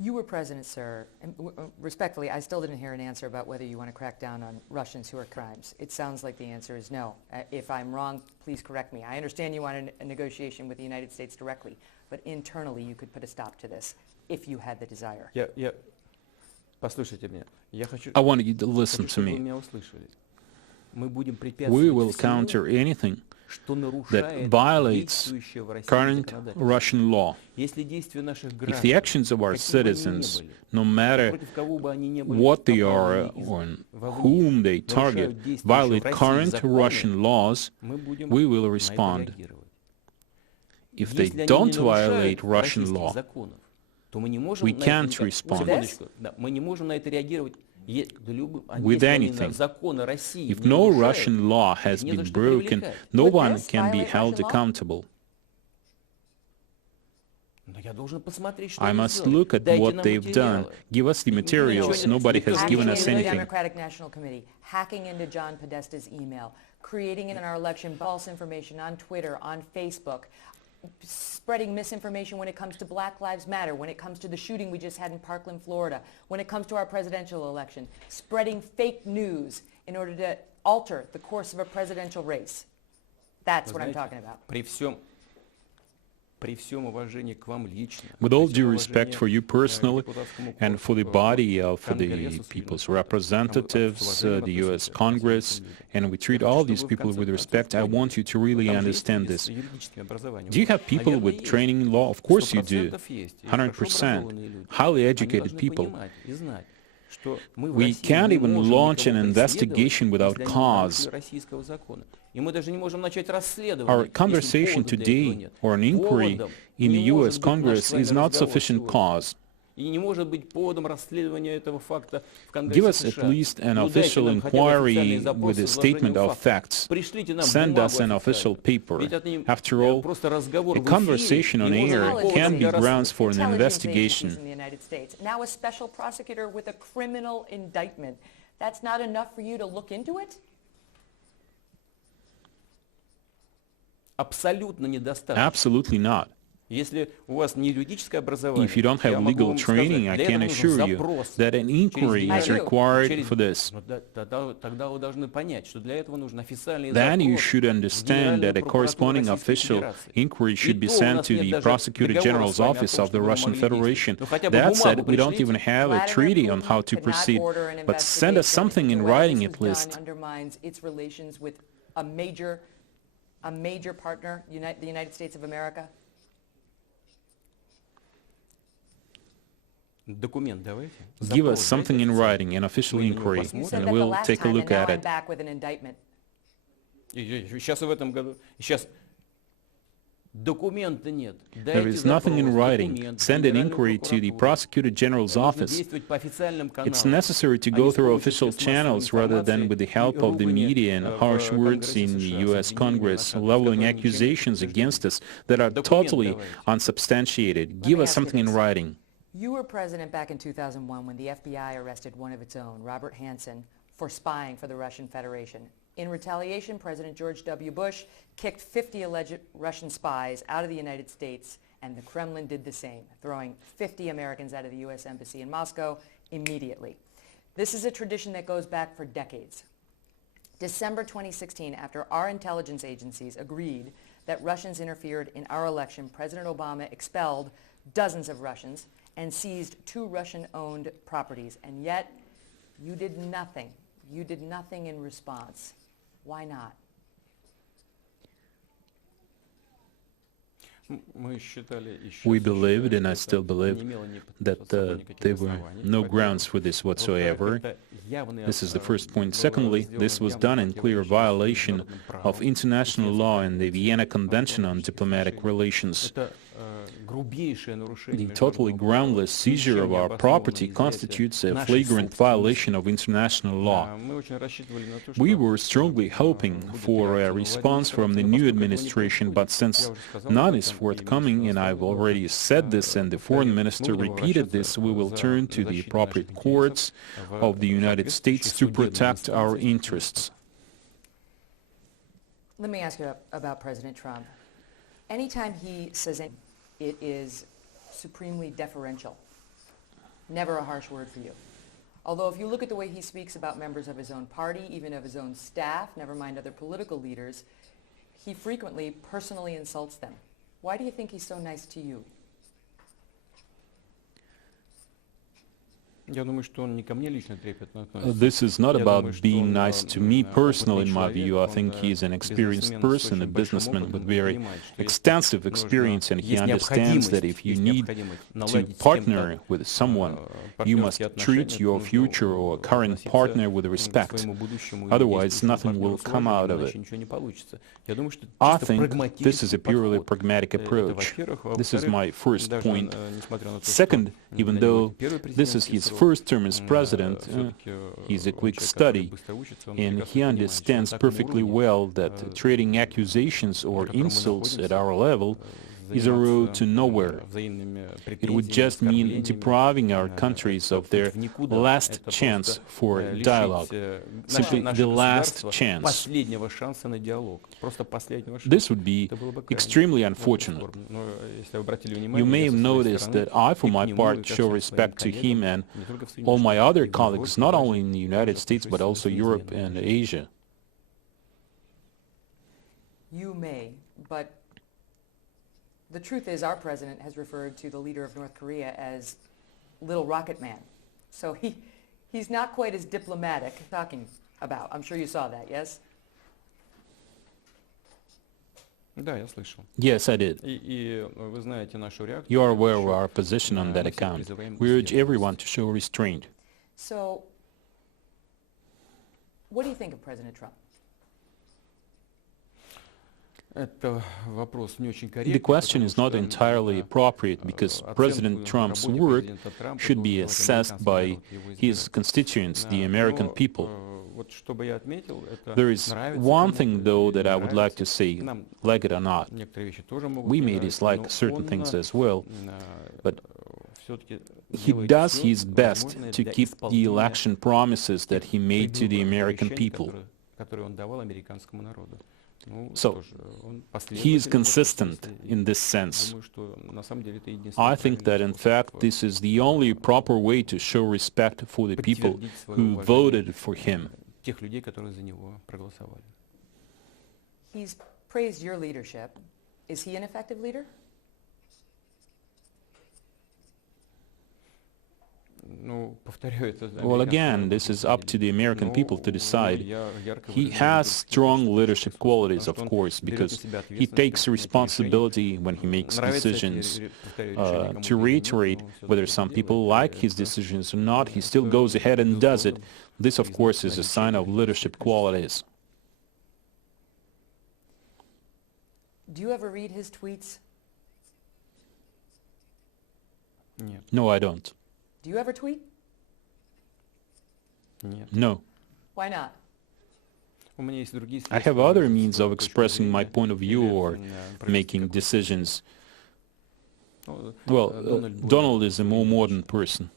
You were president, sir, and respectfully, I still didn't hear an answer about whether you want to crack down on Russians who are crimes. It sounds like the answer is no. If I'm wrong, please correct me. I understand you want a negotiation with the United States directly, but internally you could put a stop to this if you had the desire. Послушайте меня. I want you to listen to me. We will counter anything that violates current Russian law. If the actions of our citizens, no matter what they are or whom they target, violate current Russian laws, we will respond. If they don't violate Russian law, we can't respond with anything. If no Russian law has been broken, no one can be held accountable. I must look at what they've done. Give us the materials. Nobody has given us anything. Democratic National Committee, hacking into John Podesta's email, creating in our election false information on Twitter, on Facebook, spreading misinformation when it comes to Black Lives Matter, when it comes to the shooting we just had in Parkland, Florida, when it comes to our presidential election, spreading fake news in order to alter the course of a presidential race. That's what I'm talking about. With all due respect for you personally and for the body of the people's representatives, the U.S. Congress, and we treat all these people with respect, I want you to really understand this. Do you have people with training in law? Of course you do. 100%. Highly educated people. We can't even launch an investigation without cause. Our conversation today, or an inquiry in the U.S. Congress, is not sufficient cause. Give us at least an official inquiry with a statement of facts. Send us an official paper. After all, a conversation on air can be grounds for an investigation. In the United States. Now a special prosecutor with a criminal indictment. That's not enough for you to look into it? Absolutely not. If you don't have legal training, I can assure you that an inquiry is required for this. Then you should understand that a corresponding official inquiry should be sent to the Prosecutor General's office of the Russian Federation. That said, we don't even have a treaty on how to proceed, but send us something in writing at least. Undermines its relations with a major partner, the United States of America. Give us something in writing, an official inquiry, and we'll take a look at it. Back with an indictment. There is nothing in writing. Send an inquiry to the Prosecutor General's office. It's necessary to go through official channels rather than with the help of the media and harsh words in the U.S. Congress, leveling accusations against us that are totally unsubstantiated. Give us something in writing. You were president back in 2001 when the FBI arrested one of its own, Robert Hanssen, for spying for the Russian Federation. In retaliation, President George W. Bush kicked 50 alleged Russian spies out of the United States, and the Kremlin did the same, throwing 50 Americans out of the U.S. Embassy in Moscow immediately. This is a tradition that goes back for decades. December 2016, after our intelligence agencies agreed that Russians interfered in our election, President Obama expelled dozens of Russians and seized 2 Russian-owned properties. And yet, you did nothing. You did nothing in response. Why not? We believed, and I still believe, that there were no grounds for this whatsoever. This is the first point. Secondly, this was done in clear violation of international law and the Vienna Convention on Diplomatic Relations. The totally groundless seizure of our property constitutes a flagrant violation of international law. We were strongly hoping for a response from the new administration, but since none is forthcoming, and I've already said this and the foreign minister repeated this, we will turn to the appropriate courts of the United States to protect our interests. Let me ask you about President Trump. Anytime he says it is supremely deferential. Never a harsh word for you. Although if you look at the way he speaks about members of his own party, even of his own staff, never mind other political leaders, he frequently personally insults them. Why do you think he's so nice to you? This is not about being nice to me personally, in my view. I think he is an experienced person, a businessman with very extensive experience, and he understands that if you need to partner with someone, you must treat your future or current partner with respect. Otherwise, nothing will come out of it. I think this is a purely pragmatic approach. This is my first point. Second, even though this is his first term as president, he's a quick study, and he understands perfectly well that trading accusations or insults at our level is a road to nowhere. It would just mean depriving our countries of their last chance for dialogue, simply the last chance. This would be extremely unfortunate. You may have noticed that I, for my part, show respect to him and all my other colleagues, not only in the United States, but also Europe and Asia. You may, but the truth is our president has referred to the leader of North Korea as Little Rocket Man. So he's not quite as diplomatic talking about. I'm sure you saw that, yes? Yes, I did. You are aware of our position on that account. We urge everyone to show restraint. So, what do you think of President Trump? The question is not entirely appropriate because President Trump's work should be assessed by his constituents, the American people. There is one thing, though, that I would like to say, like it or not. We may dislike certain things as well, but he does his best to keep the election promises that he made to the American people. So, he is consistent in this sense. I think that, in fact, this is the only proper way to show respect for the people who voted for him. He's praised your leadership. Is he an effective leader? Well, again, this is up to the American people to decide. He has strong leadership qualities, of course, because he takes responsibility when he makes decisions. To reiterate, whether some people like his decisions or not, he still goes ahead and does it. This, of course, is a sign of leadership qualities. Do you ever read his tweets? No, I don't. Do you ever tweet? No. Why not? I have other means of expressing my point of view or making decisions. Well, Donald is a more modern person.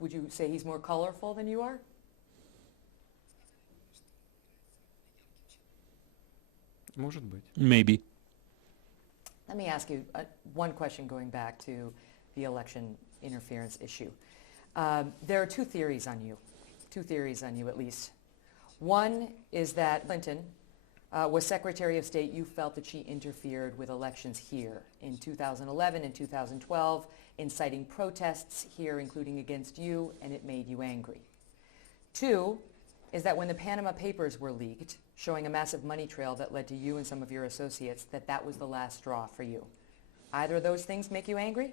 Would you say he's more colorful than you are? Maybe. Let me ask you one question going back to the election interference issue. There are two theories on you at least. One is that Clinton was Secretary of State. You felt that she interfered with elections here in 2011 and 2012, inciting protests here, including against you, and it made you angry. Two is that when the Panama Papers were leaked, showing a massive money trail that led to you and some of your associates, that was the last straw for you. Either of those things make you angry?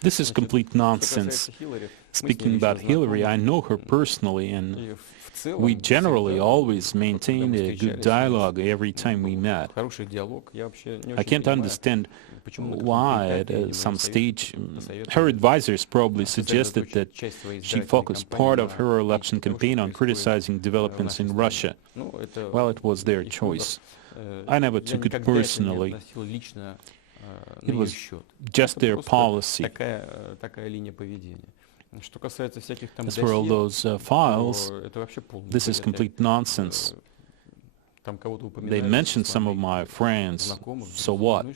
This is complete nonsense. Speaking about Hillary, I know her personally, and we generally always maintained a good dialogue every time we met. I can't understand why at some stage her advisors probably suggested that she focus part of her election campaign on criticizing developments in Russia. Well, it was their choice. I never took it personally. It was just their policy. As for all those files, this is complete nonsense. They mentioned some of my friends, so what?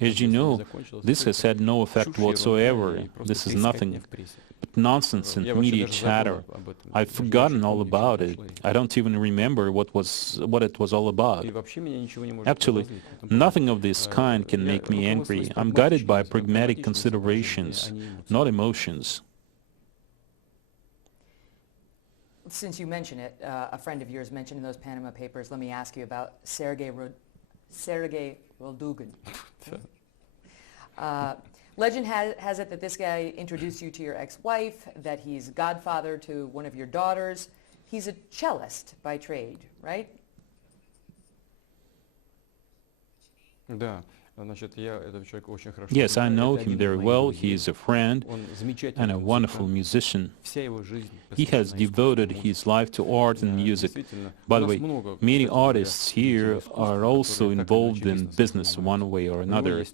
As you know, this has had no effect whatsoever. This is nothing but nonsense and media chatter. I've forgotten all about it. I don't even remember what it was all about. Actually, nothing of this kind can make me angry. I'm guided by pragmatic considerations, not emotions. Since you mention it, a friend of yours mentioned in those Panama Papers, let me ask you about Sergei Roldugin. Legend has it that this guy introduced you to your ex-wife, that he's godfather to one of your daughters. He's a cellist by trade, right? Yes, I know him very well. He is a friend and a wonderful musician. He has devoted his life to art and music. By the way, many artists here are also involved in business one way or another.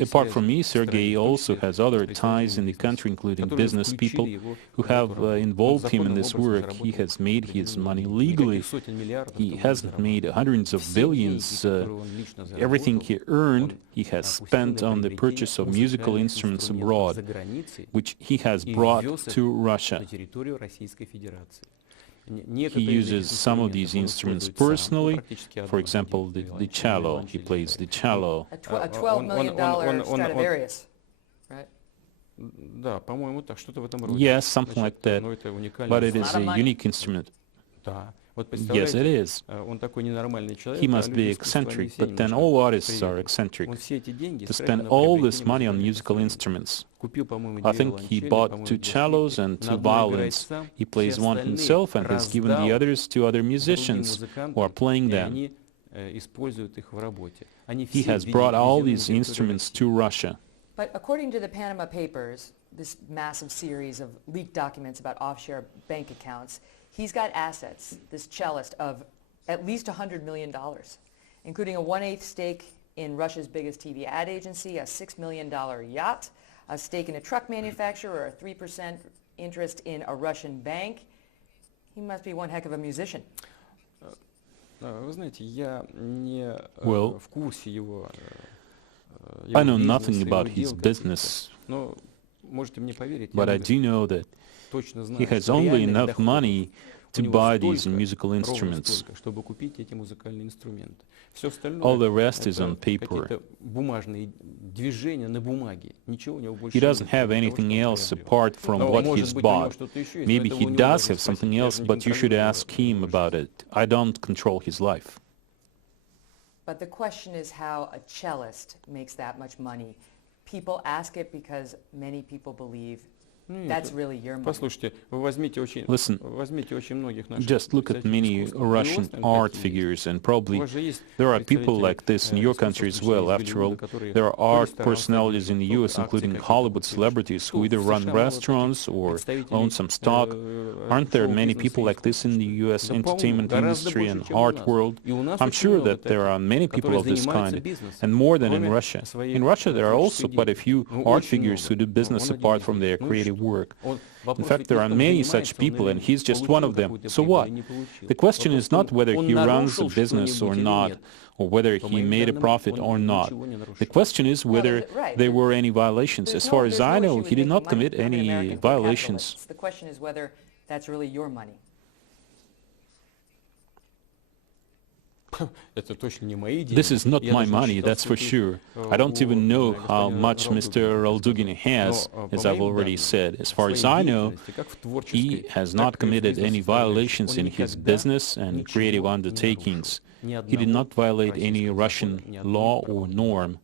Apart from me, Sergei also has other ties in the country, including business people who have involved him in this work. He has made his money legally. He hasn't made hundreds of billions. Everything he earned, he has spent on the purchase of musical instruments abroad, which he has brought to Russia. He uses some of these instruments personally. For example, the cello. He plays the cello. A $12 million Stradivarius, right? Yes, something like that. But it is a unique instrument. Yes, it is. He must be eccentric, but then all artists are eccentric. To spend all this money on musical instruments. I think he bought 2 cellos and 2 violins. He plays one himself and has given the others to other musicians who are playing them. He has brought all these instruments to Russia. But according to the Panama Papers, this massive series of leaked documents about offshore bank accounts, he's got assets, this cellist, of at least $100 million, including a 1/8 stake in Russia's biggest TV ad agency, a $6 million yacht, a stake in a truck manufacturer, a 3% interest in a Russian bank. He must be one heck of a musician. Well, I know nothing about his business, but I do know that he has only enough money to buy these musical instruments. All the rest is on paper. He doesn't have anything else apart from what he's bought. Maybe he does have something else, but you should ask him about it. I don't control his life. But the question is how a cellist makes that much money. People ask it because many people believe that's really your money. Listen, just look at many Russian art figures, and probably there are people like this in your country as well. After all, there are art personalities in the U.S., including Hollywood celebrities who either run restaurants or own some stock. Aren't there many people like this in the U.S. entertainment industry and art world? I'm sure that there are many people of this kind, and more than in Russia. In Russia, there are also quite a few art figures who do business apart from their creative work. In fact, there are many such people, and he's just one of them. So what? The question is not whether he runs a business or not, or whether he made a profit or not. The question is whether there were any violations. As far as I know, he did not commit any violations. The question is whether that's really your money. This is not my money, that's for sure. I don't even know how much Mr. Roldugin has, as I've already said. As far as I know, he has not committed any violations in his business and creative undertakings. He did not violate any Russian law or norm.